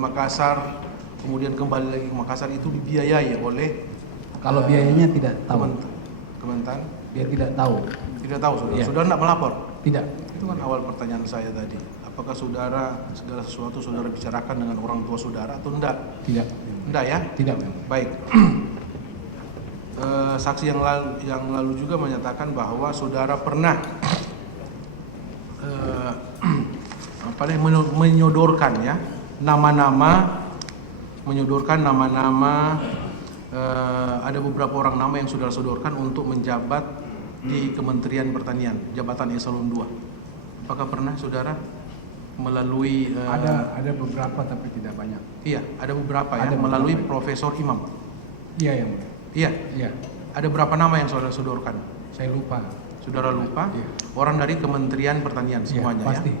Makassar, kemudian kembali lagi ke Makassar, itu dibiayai oleh Kalau biayanya tidak tahu. Kementan? Dia tidak tahu. Tidak tahu, saudara. Iya. Saudara tidak melapor? Tidak. Itu kan awal pertanyaan saya tadi. Apakah saudara segala sesuatu saudara bicarakan dengan orang tua saudara atau enggak? Tidak. Enggak ya? Tidak. Baik. Saksi yang lalu juga menyatakan bahwa saudara pernah menyodorkan ya nama-nama, ada beberapa orang nama yang saudara sodorkan untuk menjabat di Kementerian Pertanian, jabatan eselon 2. Apakah pernah saudara melalui Ada beberapa tapi tidak banyak. Iya, ada beberapa ya, Ada melalui beberapa. Profesor Imam. Iya, yang mulia. Iya, Iya. ada berapa nama yang saudara sodorkan? Saya lupa. Saudara lupa? Iya. Orang dari Kementerian Pertanian semuanya Iya, pasti. ya.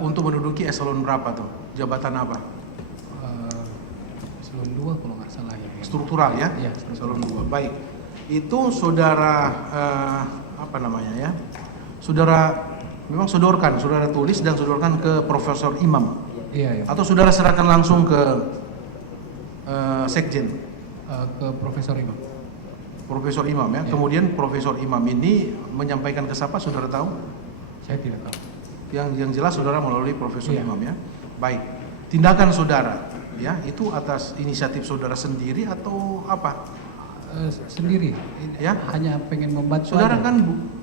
Untuk menduduki eselon berapa tuh? Jabatan apa? Eselon 2 kalau nggak salah ya. Struktural ya? Iya, Eselon 2. Baik. Itu saudara saudara memang sodorkan, saudara tulis dan sodorkan ke Profesor Imam. Iya, ya. Atau saudara serahkan langsung ke Sekjen? Ke Profesor Imam. Profesor Imam ya. Iya. Kemudian Profesor Imam ini menyampaikan ke siapa, saudara tahu? Saya tidak tahu. Yang jelas saudara melalui Profesor Iya. Imam ya. Baik. Tindakan saudara ya itu atas inisiatif saudara sendiri atau apa? Sendiri. Ya. Hanya pengen membantu Saudara aja. kan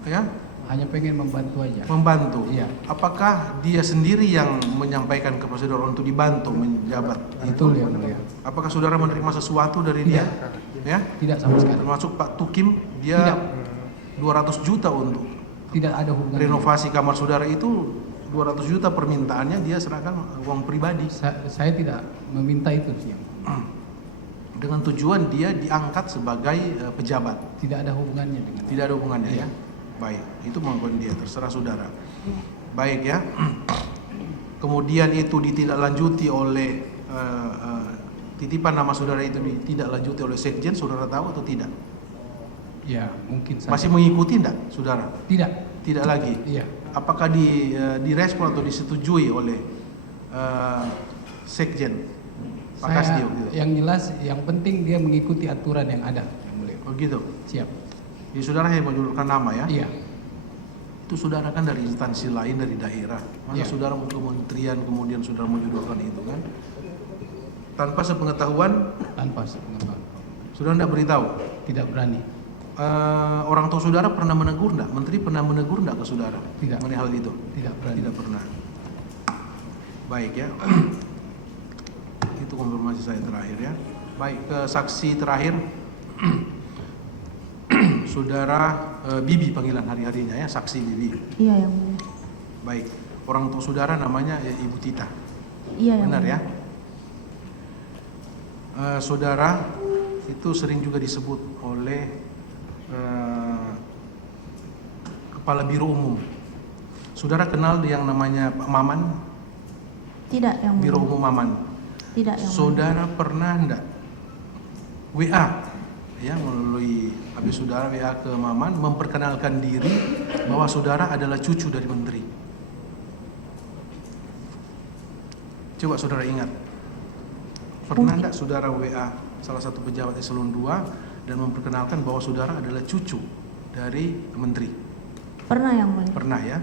ya Hanya pengen membantu aja. membantu. Iya. Apakah dia sendiri yang menyampaikan ke saudara untuk dibantu menjabat? Betul ya, mulia. Apakah saudara menerima sesuatu dari dia? Ya. Tidak sama sekali. Termasuk Pak Tukim, dia Tidak. 200 juta untuk Tidak ada hubungan. renovasi kamar saudara itu 200 juta permintaannya, dia serahkan uang pribadi Saya tidak meminta itu sih. dengan tujuan dia diangkat sebagai pejabat. Tidak ada hubungannya dengan. Tidak ada hubungannya Iya. ya. Baik, itu mengakui dia, terserah saudara. Baik ya. Kemudian itu ditindaklanjuti oleh titipan nama saudara itu ditindaklanjuti oleh Sekjen, saudara tahu atau tidak? Ya, mungkin saja. Masih mengikuti tidak, saudara? Tidak. Tidak lagi. Iya. Apakah direspon atau disetujui oleh Sekjen Pak Kasdio? Gitu? Yang jelas, yang penting dia mengikuti aturan yang ada. Yang mulia. Oh gitu. Siap. Jadi saudara yang menyodorkan nama ya? Iya. Itu saudara kan dari instansi lain, dari daerah. Masa Iya. saudara mau kementerian kemudian saudara menyodorkan itu kan? Tanpa sepengetahuan, Tanpa sepengetahuan. saudara tidak beritahu. Tidak berani. Orang tua saudara pernah menegur enggak? Menteri pernah menegur enggak ke saudara? Tidak. Mengenai hal itu? Tidak berani. Tidak pernah. Baik ya. Itu konfirmasi saya terakhir ya. Baik, ke saksi terakhir. Saudara Bibi panggilan hari-harinya ya, saksi Bibi. Iya, yang mulia. Baik. Orang tua saudara namanya Ibu Tita. Iya, yang Benar mulia. ya? Saudara itu sering juga disebut oleh Kepala Biro Umum. Saudara kenal yang namanya Pak Maman? Tidak, yang mulia. Biro Umum Maman. Tidak, yang mulia. Saudara pernah enggak WA ya melalui habis saudara WA ke Maman memperkenalkan diri bahwa saudara adalah cucu dari menteri? Coba saudara ingat. Pernah enggak saudara WA salah satu pejabat eselon 2 dan memperkenalkan bahwa saudara adalah cucu dari menteri? Pernah, yang mulia. Pernah ya.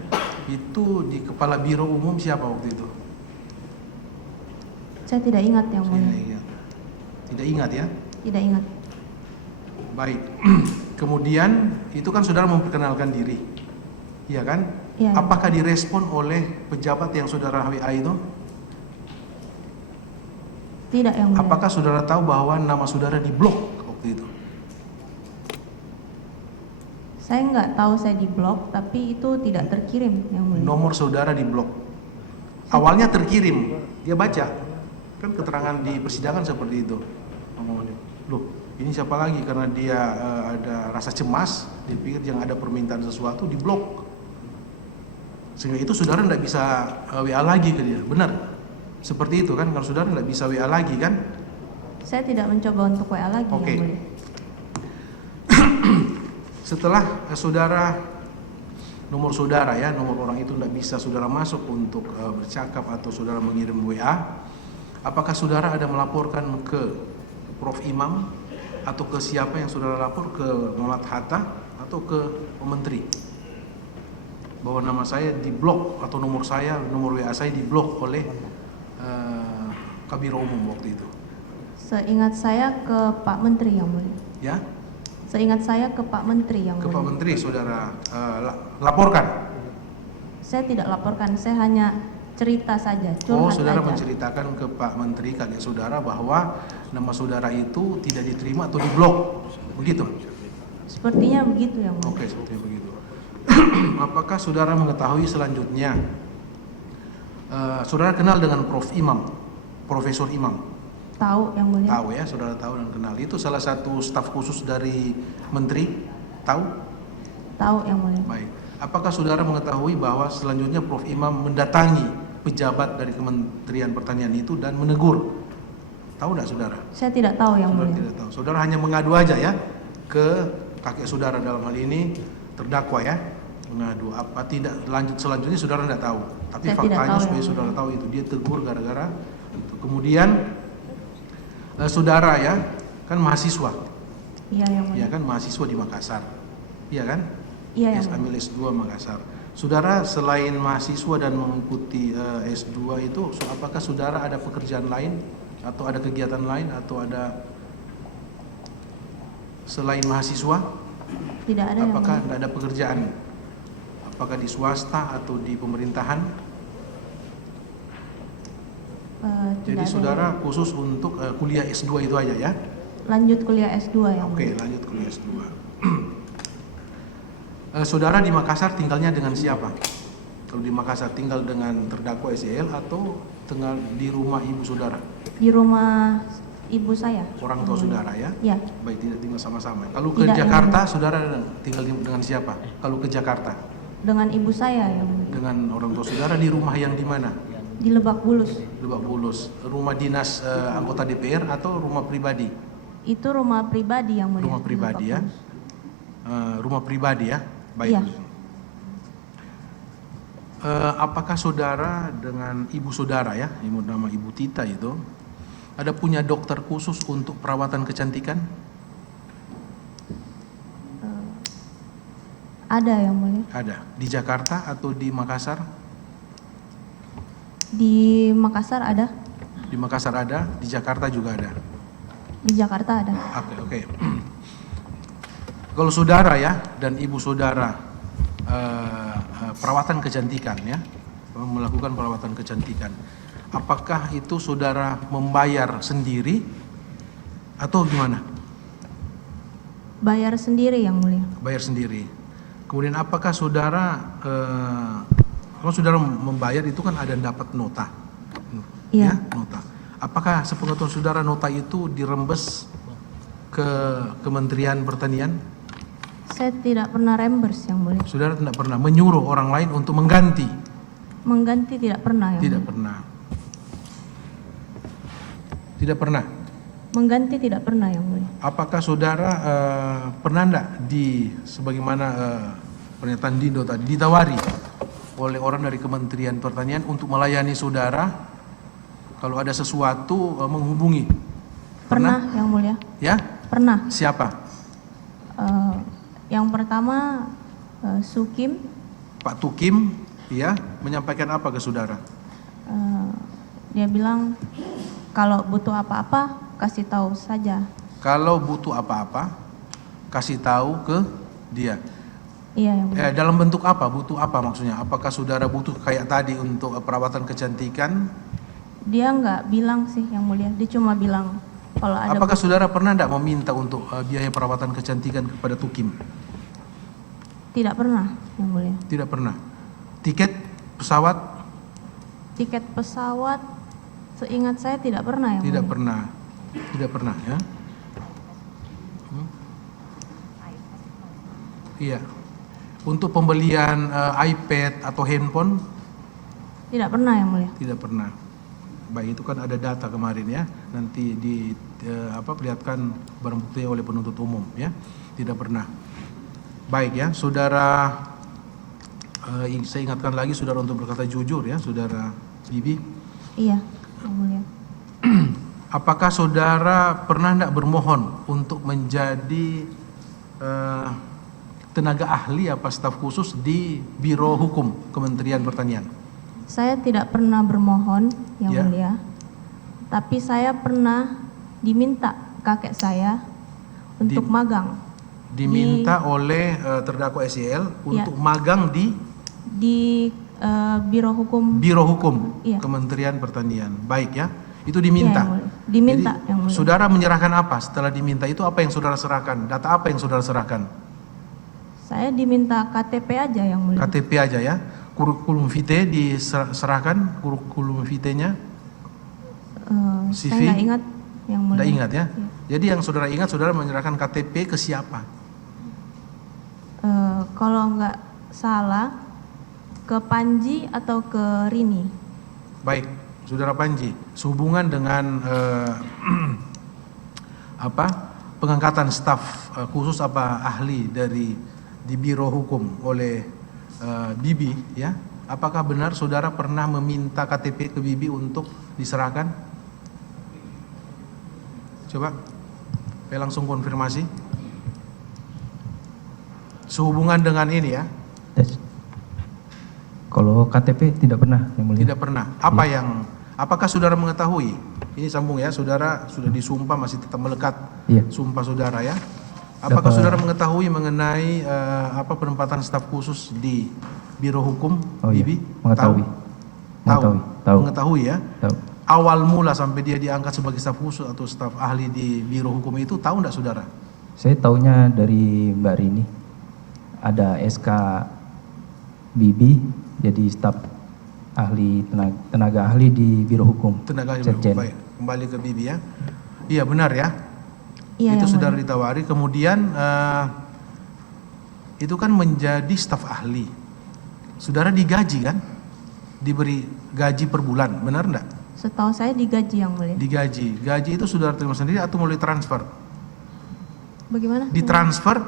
Itu di Kepala Biro Umum siapa waktu itu? Saya tidak ingat, yang Saya tidak mulia. ingat. Tidak ingat ya? Tidak ingat. Baik. Kemudian itu kan saudara memperkenalkan diri. Iya kan? Iya. Apakah direspon oleh pejabat yang saudara WA itu? Tidak, yang mulia. Apakah saudara tahu bahwa nama saudara diblok waktu itu? Saya nggak tahu saya diblok, tapi itu tidak terkirim, yang mulia. Nomor saudara diblok. Awalnya terkirim, dia baca. Kan keterangan di persidangan seperti itu. Loh, ini siapa lagi? Karena dia ada rasa cemas, dia pikir yang ada permintaan sesuatu diblok. Sehingga itu saudara tidak bisa WA lagi ke dia. Benar? Seperti itu kan, kalau saudara tidak bisa WA lagi kan? Saya tidak mencoba untuk WA lagi, Oke. yang mulia. Setelah saudara, nomor saudara ya, nomor orang itu tidak bisa saudara masuk untuk bercakap atau saudara mengirim WA, Apakah saudara ada melaporkan ke Prof. Imam atau ke siapa yang saudara lapor, ke Muhammad Hatta atau ke Menteri, bahwa nama saya diblok atau nomor WA saya diblok oleh Kabiro Umum waktu itu? Seingat saya ke Pak Menteri yang mulia. Ya, Seingat saya ke Pak Menteri yang ke Pak mulia. Menteri saudara laporkan. Saya tidak laporkan, saya hanya cerita saja, Oh, curhat saudara aja. menceritakan ke Pak Menteri, kakek saudara, bahwa nama saudara itu tidak diterima atau diblok, begitu? Sepertinya begitu yang mulia. Oke, sepertinya begitu. Apakah saudara mengetahui selanjutnya, saudara kenal dengan Prof. Imam, Profesor Imam? Tahu yang mulia. Tahu ya, saudara tahu dan kenal. Itu salah satu staf khusus dari Menteri, tahu? Tahu yang mulia. Baik. Apakah saudara mengetahui bahwa selanjutnya Prof. Imam mendatangi pejabat dari Kementerian Pertanian itu dan menegur? Tahu tidak saudara? Saya tidak tahu yang Saudara mulia. tidak tahu. Saudara hanya mengadu aja ya ke kakek saudara, dalam hal ini terdakwa ya, mengadu. Apa tidak lanjut selanjutnya saudara tidak tahu. Tapi Saya tidak faktanya tahu, supaya ya. saudara tahu itu dia tegur gara-gara itu. Kemudian saudara ya kan mahasiswa, Iya yang mulia. ya kan mahasiswa di Makassar, iya kan? Iya yang mulia. Ambil S2 Makassar. Saudara selain mahasiswa dan mengikuti S2 itu, apakah saudara ada pekerjaan lain atau ada kegiatan lain atau ada selain mahasiswa? Tidak ada yang Apakah mulia. tidak ada pekerjaan? Apakah di swasta atau di pemerintahan? Tidak Jadi ada saudara khusus untuk kuliah S2 itu aja ya? lanjut kuliah S2 yang Oke, mulia. lanjut kuliah S2. Saudara di Makassar tinggalnya dengan siapa? Kalau di Makassar tinggal dengan terdakwa SEL atau tinggal di rumah ibu saudara? Di rumah ibu saya. Orang tua saudara ya? Ya, Baik, tidak tinggal sama-sama. Kalau ke Tidak, Jakarta, saudara tinggal dengan siapa? Kalau ke Jakarta, dengan ibu saya yang mulia. dengan orang tua saudara di rumah yang di mana? Di Lebak Bulus. Lebak Bulus. Rumah dinas anggota DPR atau rumah pribadi? Itu rumah pribadi yang mulia. Rumah di pribadi Lebak ya? Bulus. Rumah pribadi ya? Baik. Iya. Apakah saudara dengan ibu saudara ya, nama Ibu Tita itu, ada punya dokter khusus untuk perawatan kecantikan? Ada yang mulia. Ada. Di Jakarta atau di Makassar? Di Makassar ada. Di Makassar ada, di Jakarta juga ada. Di Jakarta ada. Oke. Kalau saudara ya dan ibu saudara perawatan kecantikan ya, melakukan perawatan kecantikan, apakah itu saudara membayar sendiri atau gimana? Bayar sendiri yang mulia. Bayar sendiri. Kemudian apakah saudara kalau saudara membayar itu kan ada dapat nota, Iya. ya, nota. Apakah sepengetahuan saudara nota itu dirembes ke Kementerian Pertanian? Saya tidak pernah reimburse yang mulia. Saudara tidak pernah menyuruh orang lain untuk mengganti? Mengganti tidak pernah yang Tidak mulia. pernah. Tidak pernah. Mengganti tidak pernah yang mulia. Apakah saudara pernah enggak sebagaimana pernyataan Dindo tadi ditawari oleh orang dari Kementerian Pertanian untuk melayani saudara kalau ada sesuatu menghubungi? Pernah yang mulia. Ya? Pernah. Siapa? Yang pertama Sukim. Pak Tukim, ya, menyampaikan apa ke saudara? Dia bilang kalau butuh apa-apa kasih tahu saja. Kalau butuh apa-apa, kasih tahu ke dia. Iya yang mulia. Dalam bentuk apa? Butuh apa maksudnya? Apakah saudara butuh kayak tadi untuk perawatan kecantikan? Dia nggak bilang sih yang mulia. Dia cuma bilang kalau ada. Apakah saudara pernah tidak meminta untuk biaya perawatan kecantikan kepada Tukim? Tidak pernah yang mulia. Tidak pernah. Tiket pesawat? Tiket pesawat seingat saya tidak pernah yang Tidak mulia. pernah. Tidak pernah ya. Iya. Untuk pembelian iPad atau handphone? Tidak pernah yang mulia. Tidak pernah. Baik, itu kan ada data kemarin ya. Nanti perlihatkan barang bukti oleh penuntut umum ya. Tidak pernah. Baik ya, saudara. Saya ingatkan lagi saudara untuk berkata jujur ya, saudara Bibi. Iya yang mulia. apakah saudara pernah tidak bermohon untuk menjadi tenaga ahli apa staf khusus di Biro Hukum Kementerian Pertanian? Saya tidak pernah bermohon, Yang Ya. Mulia. Tapi saya pernah diminta kakek saya untuk magang Diminta oleh terdakwa SEL untuk magang di di Biro Hukum. Biro Hukum Iya. Kementerian Pertanian. Baik ya, itu diminta. Iya, Yang Mulia. Diminta, Jadi, Yang Mulia. saudara menyerahkan apa setelah diminta itu? Apa yang saudara serahkan? Data apa yang saudara serahkan? Saya diminta KTP aja, Yang Mulia. KTP aja ya. Kurikulum vitae diserahkan, kurikulum vitae-nya. CV? Saya nggak ingat, Yang Mulia. Tidak ingat ya. Iya. Jadi yang saudara ingat, saudara menyerahkan KTP ke siapa? Kalau nggak salah ke Panji atau ke Rini. Baik, saudara Panji, sehubungan dengan pengangkatan staf khusus apa ahli di Biro Hukum oleh Bibi ya, apakah benar saudara pernah meminta KTP ke Bibi untuk diserahkan? Coba, saya langsung konfirmasi. Sehubungan dengan ini ya? Tes. Kalau KTP tidak pernah, Yang Mulia. Tidak pernah. Apakah saudara mengetahui? Ini sambung ya, saudara sudah disumpah masih tetap melekat Iya. sumpah saudara ya. Apakah Dapat- saudara mengetahui mengenai penempatan staf khusus di Biro Hukum Oh iya, Bibi? mengetahui. Tahu? Tahu. Mengetahui ya. Tahu. Awal mula sampai dia diangkat sebagai staf khusus atau staf ahli di Biro Hukum itu tahu enggak saudara? Saya taunya dari Mbak Rini. Ada SK Bibi jadi staf ahli tenaga ahli di Biro Hukum. Tenaga ahli Biro Hukum. Sekjen. Baik, kembali ke Bibi ya. Iya benar ya. Iya, Itu Yang saudara Mulia. ditawari, kemudian itu kan menjadi staf ahli. Saudara digaji kan? Diberi gaji per bulan, benar enggak? Setahu saya digaji, Yang Mulia. Digaji. Gaji itu saudara terima sendiri atau melalui transfer? Bagaimana? Ditransfer?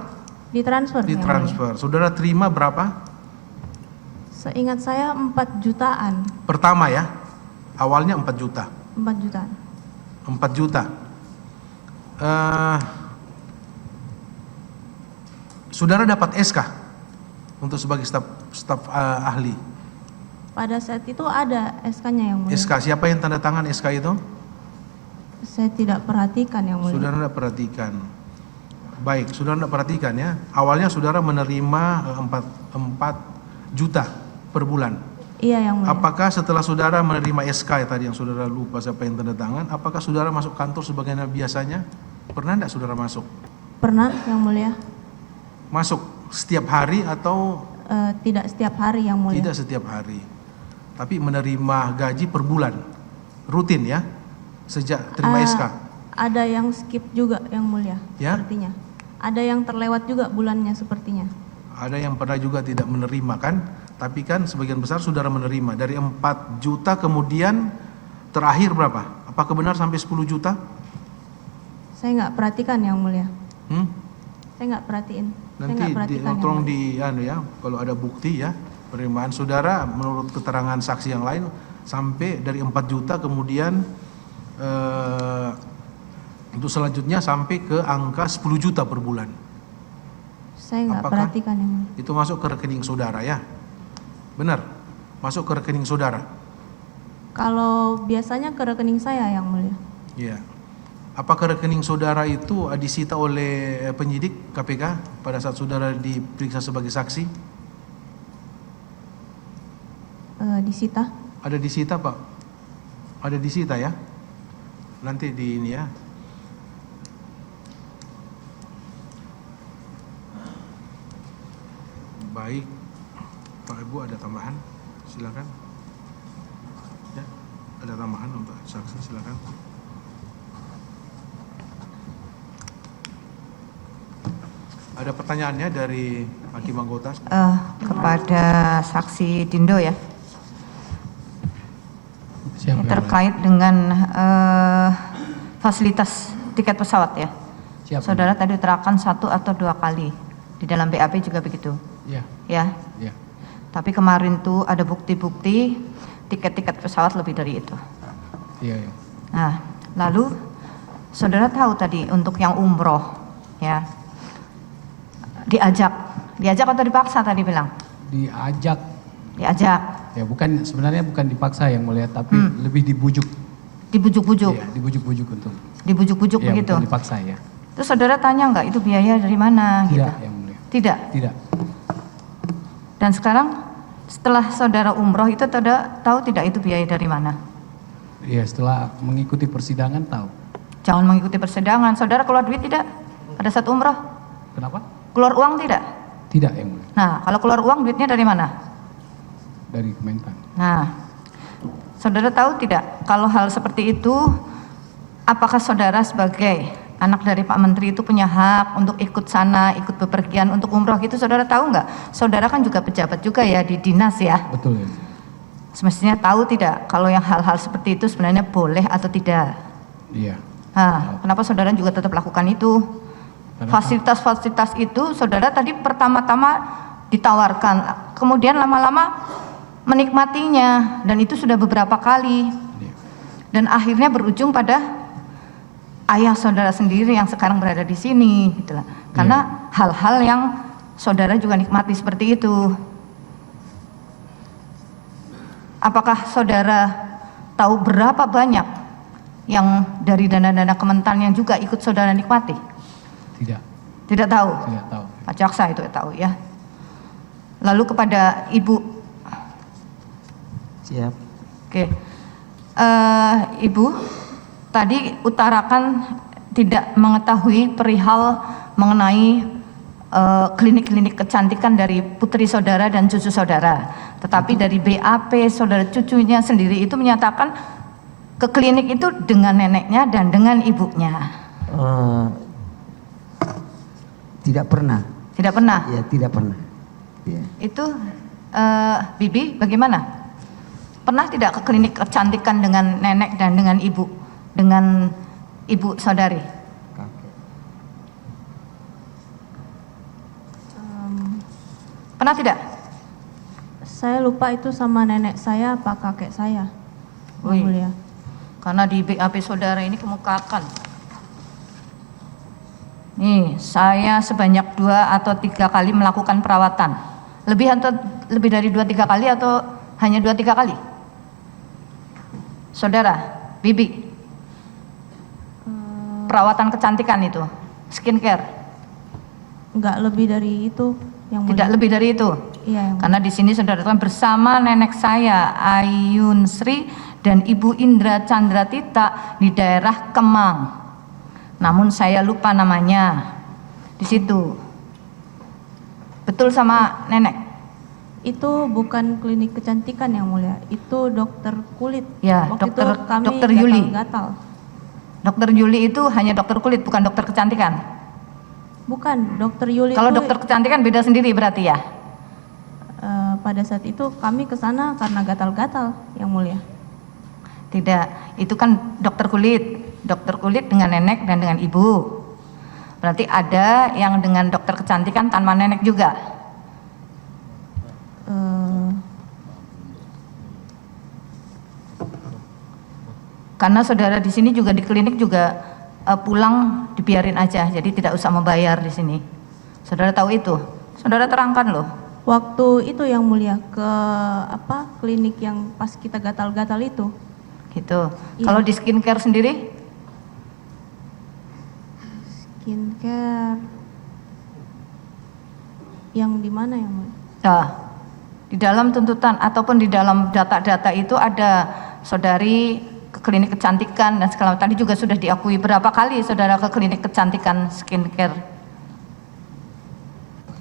Ditransfer. Yang Mulia. Ditransfer. Saudara terima berapa? Seingat saya 4 jutaan. Pertama ya. Awalnya 4 juta. 4 jutaan. 4 juta. Saudara dapat SK untuk sebagai staf ahli. Pada saat itu ada SK-nya, Yang Mulia. SK, siapa yang tanda tangan SK itu? Saya tidak perhatikan, Yang Mulia. Saudara tidak perhatikan. Baik, saudara tidak perhatikan ya. Awalnya saudara menerima 4 juta per bulan. Iya, Yang Mulia. Apakah setelah saudara menerima SK tadi yang saudara lupa siapa yang tanda tangan, apakah saudara masuk kantor sebagaimana biasanya? Pernah tidak saudara masuk? Pernah, Yang Mulia. Masuk setiap hari atau Tidak setiap hari, Yang Mulia. tidak setiap hari? Tapi menerima gaji per bulan, rutin ya, sejak terima SK. Ada yang skip juga, Yang Mulia. Ya? Sepertinya. Ada yang terlewat juga bulannya sepertinya. Ada yang pernah juga tidak menerima kan? Tapi kan sebagian besar saudara menerima. Dari 4 juta kemudian terakhir berapa? Apakah benar sampai 10 juta? Saya nggak perhatikan, Yang Mulia. Saya nggak perhatiin. Saya Nanti nggak perhatikan, Yang tolong Mulia. kalau ada bukti ya penerimaan saudara menurut keterangan saksi yang lain sampai dari 4 juta kemudian untuk selanjutnya sampai ke angka 10 juta per bulan. Saya nggak Apakah perhatikan, Yang Mulia. itu masuk ke rekening saudara ya? Benar? Masuk ke rekening saudara? Kalau biasanya ke rekening saya, Yang Mulia. Iya. Apakah rekening saudara itu disita oleh penyidik KPK pada saat saudara diperiksa sebagai saksi? Disita. Ada disita Pak? Ada disita ya? Nanti di ini ya. Baik. Pak Ibu ada tambahan? Silakan. Ya, ada tambahan untuk saksi, silakan. Ada pertanyaannya dari Hakim Anggota? Kepada saksi Dindo ya, Siap, Yang Mulia. terkait dengan fasilitas tiket pesawat ya. Siap, Saudara tadi terangkan 1 atau 2 kali, di dalam BAP juga begitu Ya, ya. ya. Tapi kemarin tuh ada bukti-bukti tiket-tiket pesawat lebih dari itu. Iya, ya. Nah, lalu saudara tahu tadi untuk yang umroh, ya, diajak atau dipaksa tadi bilang? Diajak. Diajak. Ya bukan, sebenarnya bukan dipaksa yang mulia, tapi lebih dibujuk. Dibujuk-bujuk. Iya, dibujuk-bujuk untuk. Dibujuk-bujuk Ya, begitu. bukan dipaksa ya. Terus saudara tanya nggak itu biaya dari mana? Tidak Gitu? yang mulia. Tidak. Tidak. Dan sekarang setelah saudara umroh itu saudara tahu tidak itu biaya dari mana? Iya, setelah mengikuti persidangan tahu. Jangan mengikuti persidangan. Saudara keluar duit tidak pada saat umroh? Kenapa? Keluar uang tidak? Tidak yang mulia. Nah, kalau keluar uang duitnya dari mana? Dari Kementan. Nah, saudara tahu tidak kalau hal seperti itu, apakah saudara sebagai anak dari Pak Menteri itu punya hak untuk ikut sana, ikut bepergian untuk umroh gitu, saudara tahu nggak? Saudara kan juga pejabat juga ya di dinas ya. Betul ya. Semestinya tahu tidak kalau yang hal-hal seperti itu sebenarnya boleh atau tidak. Iya. Nah, kenapa saudara juga tetap lakukan itu? Karena Fasilitas-fasilitas itu saudara tadi pertama-tama ditawarkan, kemudian lama-lama menikmatinya, dan itu sudah beberapa kali. Iya. Dan akhirnya berujung pada ayah saudara sendiri yang sekarang berada di sini, gitu lah. Karena hal-hal yang saudara juga nikmati seperti itu. Apakah saudara tahu berapa banyak yang dari dana-dana Kementan yang juga ikut saudara nikmati? Tidak. Tidak tahu. Tidak tahu. Pak Jaksa itu tahu ya. Lalu kepada Ibu. Siap. Oke. Ibu tadi utarakan tidak mengetahui perihal mengenai klinik-klinik kecantikan dari putri saudara dan cucu saudara. Tetapi dari BAP saudara cucunya sendiri itu menyatakan ke klinik itu dengan neneknya dan dengan ibunya. Tidak pernah. Tidak pernah. Ya, tidak pernah. Ya. Itu Bibi bagaimana? Pernah tidak ke klinik kecantikan dengan nenek dan dengan ibu saudari? Kakek. Pernah tidak? Saya lupa itu sama nenek saya apa kakek saya. Yang Wih. mulia. Karena di BAP saudara ini kemukakan. Nih, saya sebanyak 2 atau 3 kali melakukan perawatan. Lebih dari 2-3 kali atau hanya 2-3 kali? Saudara, Bibi. Perawatan kecantikan itu, skincare. Enggak lebih dari itu yang mulia. Tidak lebih dari itu. Iya, yang mulia. Karena di sini saudara teman bersama nenek saya Ayun Sri dan Ibu Indra Chandra Tita di daerah Kemang. Namun saya lupa namanya. Di situ. Betul sama nenek? Itu bukan klinik kecantikan yang mulia, itu dokter kulit. Ya, Waktu dokter- itu kami dokter Yuli. gatal-gatal. Dokter Yuli itu hanya dokter kulit, bukan dokter kecantikan. Bukan, dokter Yuli Kalau itu dokter kecantikan beda sendiri berarti ya? pada saat itu kami ke sana karena gatal-gatal yang mulia. Tidak, itu kan dokter kulit. Dokter kulit dengan nenek dan dengan ibu. Berarti ada yang dengan dokter kecantikan tanpa nenek juga. Karena saudara di sini juga di klinik juga pulang dibiarin aja, jadi tidak usah membayar di sini. Saudara tahu itu? Saudara terangkan loh. Waktu itu yang mulia ke klinik yang pas kita gatal-gatal itu. Gitu. Iya. Kalau di skincare sendiri? Skincare yang di mana yang mulia? Nah, di dalam tuntutan ataupun di dalam data-data itu ada saudari ke klinik kecantikan dan segala tadi juga sudah diakui berapa kali saudara ke klinik kecantikan skincare?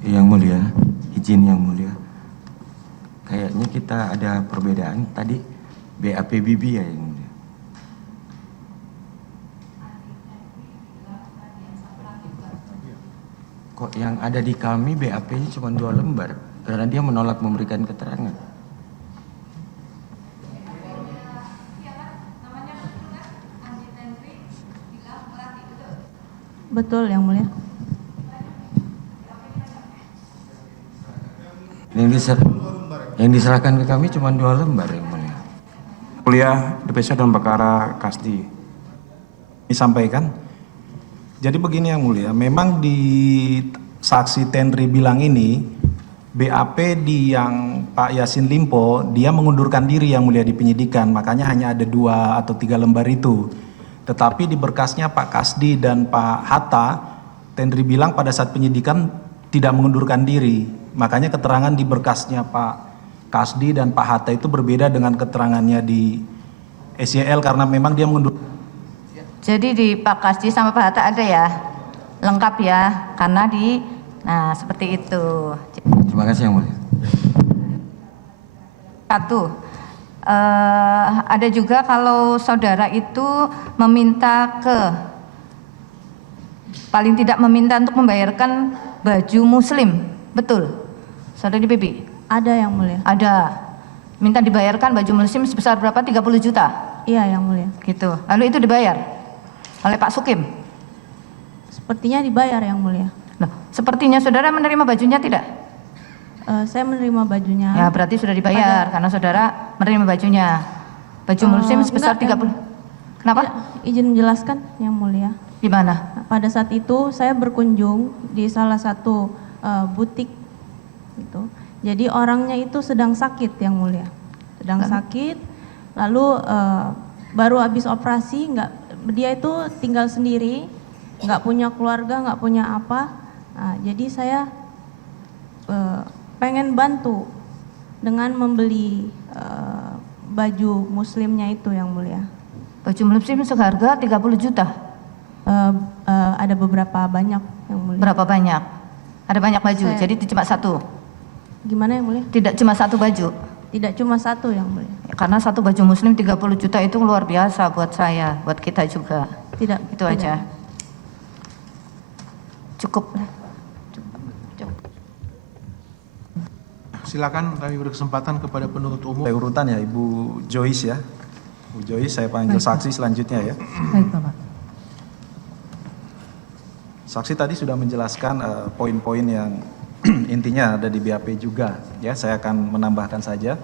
Yang mulia, izin yang mulia. Kayaknya kita ada perbedaan tadi BAP Bibi ya yang mulia. Kok yang ada di kami BAP-nya cuma 2 lembar karena dia menolak memberikan keterangan. Betul yang mulia. Yang diserahkan ke kami cuma 2 lembar yang mulia. Mulia, DPC dalam perkara Kasdi disampaikan. Jadi begini Yang Mulia, memang di saksi Tenri bilang ini BAP di yang Pak Yassin Limpo dia mengundurkan diri Yang Mulia di penyidikan, makanya hanya ada 2 atau 3 lembar itu. Tetapi di berkasnya Pak Kasdi dan Pak Hatta, Tenri bilang pada saat penyidikan tidak mengundurkan diri. Makanya keterangan di berkasnya Pak Kasdi dan Pak Hatta itu berbeda dengan keterangannya di SYL karena memang dia mengundurkan. Jadi di Pak Kasdi sama Pak Hatta ada ya, lengkap ya, karena nah seperti itu. Terima kasih Yang Mulia. Satu, ada juga kalau saudara itu meminta paling tidak meminta untuk membayarkan baju muslim, betul? Saudari Bibi? Ada Yang Mulia. Ada, minta dibayarkan baju muslim sebesar berapa? 30 juta? Iya Yang Mulia. Gitu, lalu itu dibayar oleh Pak Sukim? Sepertinya dibayar Yang Mulia. Nah, sepertinya saudara menerima bajunya tidak? Saya menerima bajunya. Ya berarti sudah dibayar karena saudara menerima bajunya. Baju muslim sebesar 30. Kenapa? Ya, izin menjelaskan Yang Mulia. Di mana? Nah, pada saat itu saya berkunjung di salah satu butik gitu. Jadi orangnya itu sedang sakit Yang Mulia. Sedang sakit. Lalu baru habis operasi, dia itu tinggal sendiri, nggak punya keluarga, nggak punya apa. Nah, jadi saya pengen bantu dengan membeli baju muslimnya itu Yang Mulia. Baju muslim seharga 30 juta? Ada beberapa banyak Yang Mulia. Berapa banyak? Ada banyak baju, jadi cuma satu? Gimana Yang Mulia? Tidak cuma satu baju? Tidak cuma satu Yang Mulia. Karena satu baju muslim 30 juta itu luar biasa buat saya, buat kita juga. Tidak. Itu aja. Cukup. Silakan kami beri kesempatan kepada penuntut umum. Urutan ya Ibu Joyce ya. Bu Joyce saya panggil saksi selanjutnya ya. Baik Bapak. Saksi tadi sudah menjelaskan poin-poin yang intinya ada di BAP juga ya. Saya akan menambahkan saja.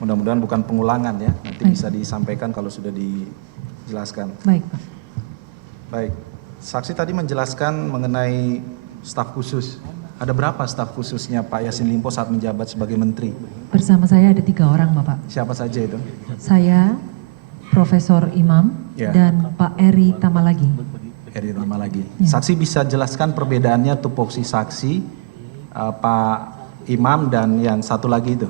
Mudah-mudahan bukan pengulangan ya. Nanti bisa disampaikan kalau sudah dijelaskan. Baik Pak. Baik. Saksi tadi menjelaskan mengenai staf khusus. Ada berapa staf khususnya Pak Yassin Limpo saat menjabat sebagai menteri? Bersama saya ada 3 orang Bapak. Siapa saja itu? Saya, Profesor Imam, Ya. dan Pak Eri Tamalagi. Eri Tamalagi. Ya. Saksi bisa jelaskan perbedaannya tupoksi saksi Pak Imam dan yang satu lagi itu?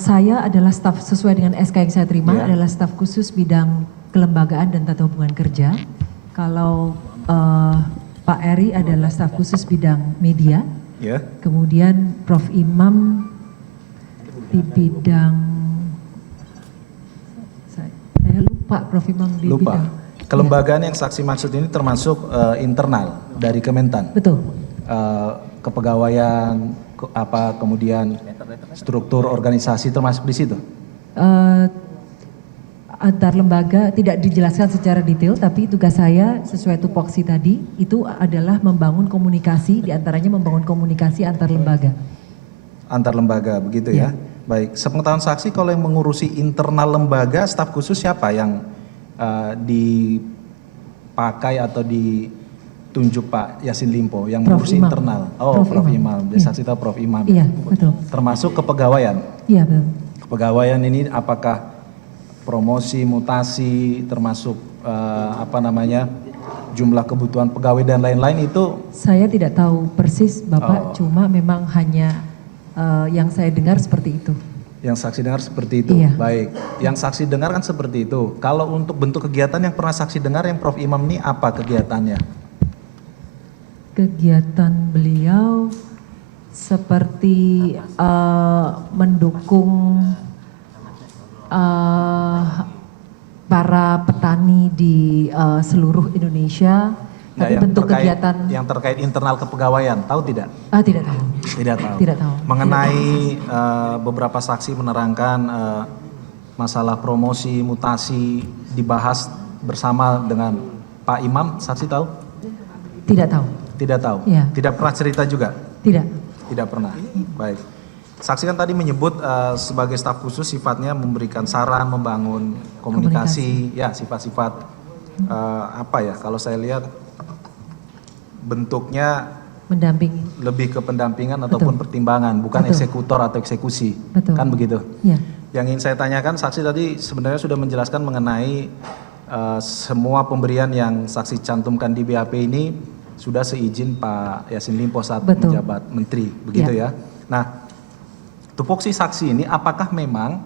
Saya adalah staf sesuai dengan SK yang saya terima, Ya. adalah staf khusus bidang kelembagaan dan tata hubungan kerja. Kalau Pak Eri adalah staf khusus bidang media. Ya. Kemudian Prof. Imam di bidang, saya lupa Prof. Imam di Lupa. bidang. Kelembagaan yang saksi maksud ini termasuk internal dari Kementan. Betul. Kepegawaian, kemudian struktur organisasi termasuk di situ. Antar lembaga tidak dijelaskan secara detail, tapi tugas saya sesuai tupoksi tadi itu adalah membangun komunikasi, diantaranya membangun komunikasi antar lembaga. Antar lembaga begitu ya. Baik, sepengetahuan saksi kalau yang mengurusi internal lembaga staf khusus siapa yang dipakai atau ditunjuk Pak Yassin Limpo yang Prof. mengurusi Imam. internal? Oh, Prof. Imam. Jadi Iya. saksi tahu Prof. Imam. Iya, betul. Termasuk kepegawaian. Iya, betul. Kepegawaian ini apakah promosi, mutasi, termasuk jumlah kebutuhan pegawai dan lain-lain itu? Saya tidak tahu persis Bapak, cuma memang hanya yang saya dengar seperti itu. Yang saksi dengar seperti itu. Iya. Baik. Yang saksi dengar kan seperti itu. Kalau untuk bentuk kegiatan yang pernah saksi dengar yang Prof. Imam ini apa kegiatannya? Kegiatan beliau seperti mendukung para petani di seluruh Indonesia. Tapi bentuk kegiatan yang terkait internal kepegawaian, tahu tidak? Tidak tahu. Tidak tahu. Tidak tahu. Mengenai beberapa saksi menerangkan masalah promosi, mutasi dibahas bersama dengan Pak Imam, saksi tahu? Tidak tahu. Tidak tahu. Iya. Tidak pernah cerita juga? Tidak. Tidak pernah. Baik. Saksi kan tadi menyebut sebagai staf khusus sifatnya memberikan saran, membangun komunikasi, ya sifat-sifat apa ya? Kalau saya lihat bentuknya Mendampingi. lebih ke pendampingan ataupun pertimbangan, bukan Betul. eksekutor atau eksekusi, Betul. kan begitu? Ya. Yang ingin saya tanyakan, saksi tadi sebenarnya sudah menjelaskan mengenai semua pemberian yang saksi cantumkan di BAP ini sudah seizin Pak Yassin Limpo saat Betul. menjabat menteri, begitu ya. Nah, tupoksi saksi ini apakah memang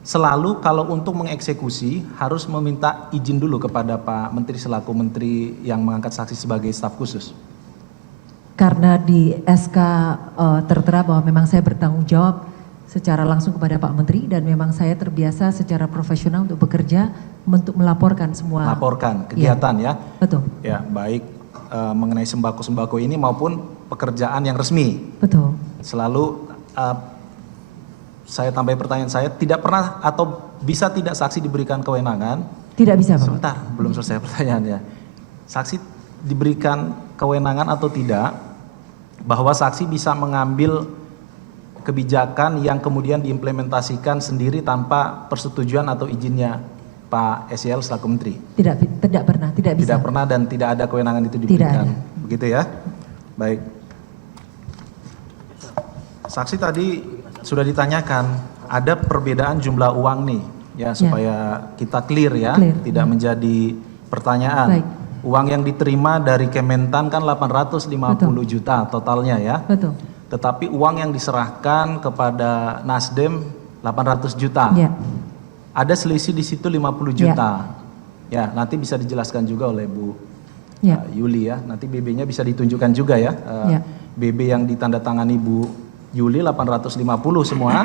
selalu kalau untuk mengeksekusi harus meminta izin dulu kepada Pak Menteri selaku menteri yang mengangkat saksi sebagai staf khusus? Karena di SK tertera bahwa memang saya bertanggung jawab secara langsung kepada Pak Menteri dan memang saya terbiasa secara profesional untuk bekerja untuk melaporkan semua. Laporkan kegiatan ya. Betul. Ya, baik mengenai sembako-sembako ini maupun pekerjaan yang resmi. Betul. Selalu saya tambah pertanyaan saya, tidak pernah atau bisa tidak saksi diberikan kewenangan? Tidak bisa, Pak. Sebentar, belum selesai pertanyaannya. Saksi diberikan kewenangan atau tidak bahwa saksi bisa mengambil kebijakan yang kemudian diimplementasikan sendiri tanpa persetujuan atau izinnya Pak SYL selaku menteri? Tidak pernah, tidak bisa. Tidak pernah dan tidak ada kewenangan itu Tidak diberikan. ada. Begitu ya? Baik. Saksi tadi sudah ditanyakan, ada perbedaan jumlah uang nih, ya supaya kita clear ya, Clear. tidak menjadi pertanyaan. Baik. Uang yang diterima dari Kementan kan 850 juta totalnya ya. Betul. Tetapi uang yang diserahkan kepada Nasdem 800 juta. Ya. Ada selisih di situ 50 juta. Ya, nanti bisa dijelaskan juga oleh Bu Ya. Yuli ya. Nanti BB-nya bisa ditunjukkan juga ya. Ya. BB yang ditandatangani Bu Yuli 850 semua.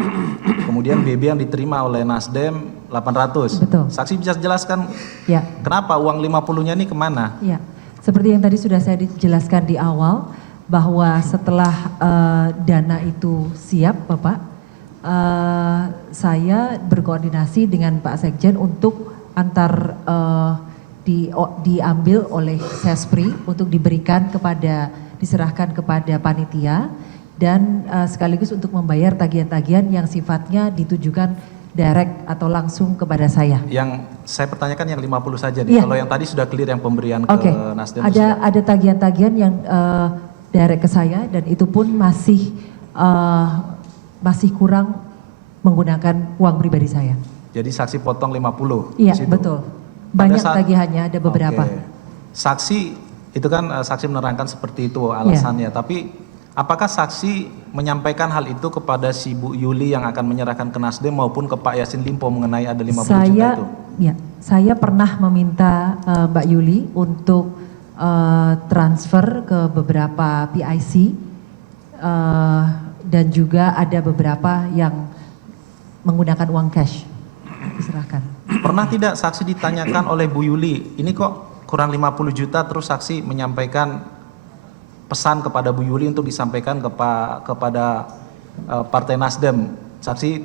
Kemudian BB yang diterima oleh Nasdem 800. Betul. Saksi bisa jelaskan Ya. kenapa uang 50-nya ini kemana? Ya. Seperti yang tadi sudah saya dijelaskan di awal bahwa setelah dana itu siap, Bapak, saya berkoordinasi dengan Pak Sekjen untuk diambil oleh Sespri untuk diserahkan kepada panitia dan sekaligus untuk membayar tagihan-tagihan yang sifatnya ditujukan direct atau langsung kepada saya. Yang saya pertanyakan yang 50 saja nih. Iya. Kalau yang tadi sudah clear yang pemberian Oke. ke Nasdem. Ada tagihan-tagihan yang direct ke saya dan itu pun masih kurang menggunakan uang pribadi saya. Jadi saksi potong 50. Iya, di situ. betul. Banyak Pada saat- tagihannya, ada beberapa. Oke. Saksi itu kan saksi menerangkan seperti itu alasannya, Iya. tapi apakah saksi menyampaikan hal itu kepada si Bu Yuli yang akan menyerahkan ke Nasdem maupun ke Pak Yassin Limpo mengenai ada 50 juta itu? Ya, saya pernah meminta Mbak Yuli untuk transfer ke beberapa PIC dan juga ada beberapa yang menggunakan uang cash diserahkan. Pernah tidak saksi ditanyakan oleh Bu Yuli, ini kok kurang 50 juta terus saksi menyampaikan pesan kepada Bu Yuli untuk disampaikan kepada Partai Nasdem. Saksi,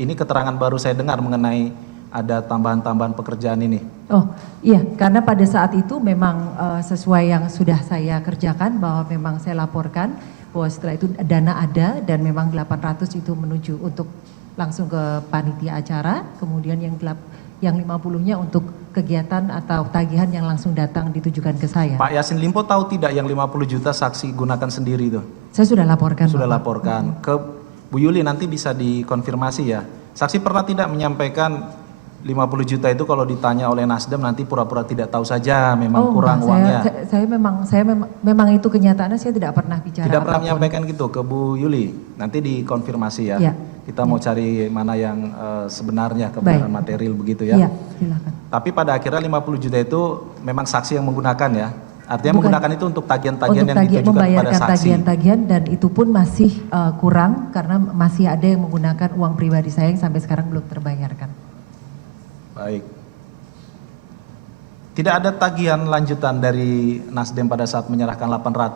ini keterangan baru saya dengar mengenai ada tambahan-tambahan pekerjaan ini. Oh iya, karena pada saat itu memang sesuai yang sudah saya kerjakan bahwa memang saya laporkan bahwa setelah itu dana ada dan memang 800 itu menuju untuk langsung ke panitia acara, kemudian yang 50-nya untuk kegiatan atau tagihan yang langsung datang ditujukan ke saya. Pak Yassin Limpo tahu tidak yang 50 juta saksi gunakan sendiri itu? Saya sudah laporkan. Sudah Bapak. laporkan. Ke Bu Yuli nanti bisa dikonfirmasi ya. Saksi pernah tidak menyampaikan 50 juta itu kalau ditanya oleh Nasdem nanti pura-pura tidak tahu saja memang kurang enggak, uangnya. saya memang itu kenyataannya saya tidak pernah bicara Tidak pernah apapun. menyampaikan gitu ke Bu Yuli. Nanti dikonfirmasi ya. Ya. Kita mau cari mana yang sebenarnya kebenaran Baik. material begitu ya. Iya, silakan. Tapi pada akhirnya 50 juta itu memang saksi yang menggunakan ya. Artinya Bukan. menggunakan itu untuk tagihan-tagihan Untuk yang ditujukan kepada membayarkan saksi. tagihan-tagihan dan itu pun masih kurang karena masih ada yang menggunakan uang pribadi saya yang sampai sekarang belum terbayarkan. Baik. Tidak ada tagihan lanjutan dari Nasdem pada saat menyerahkan 800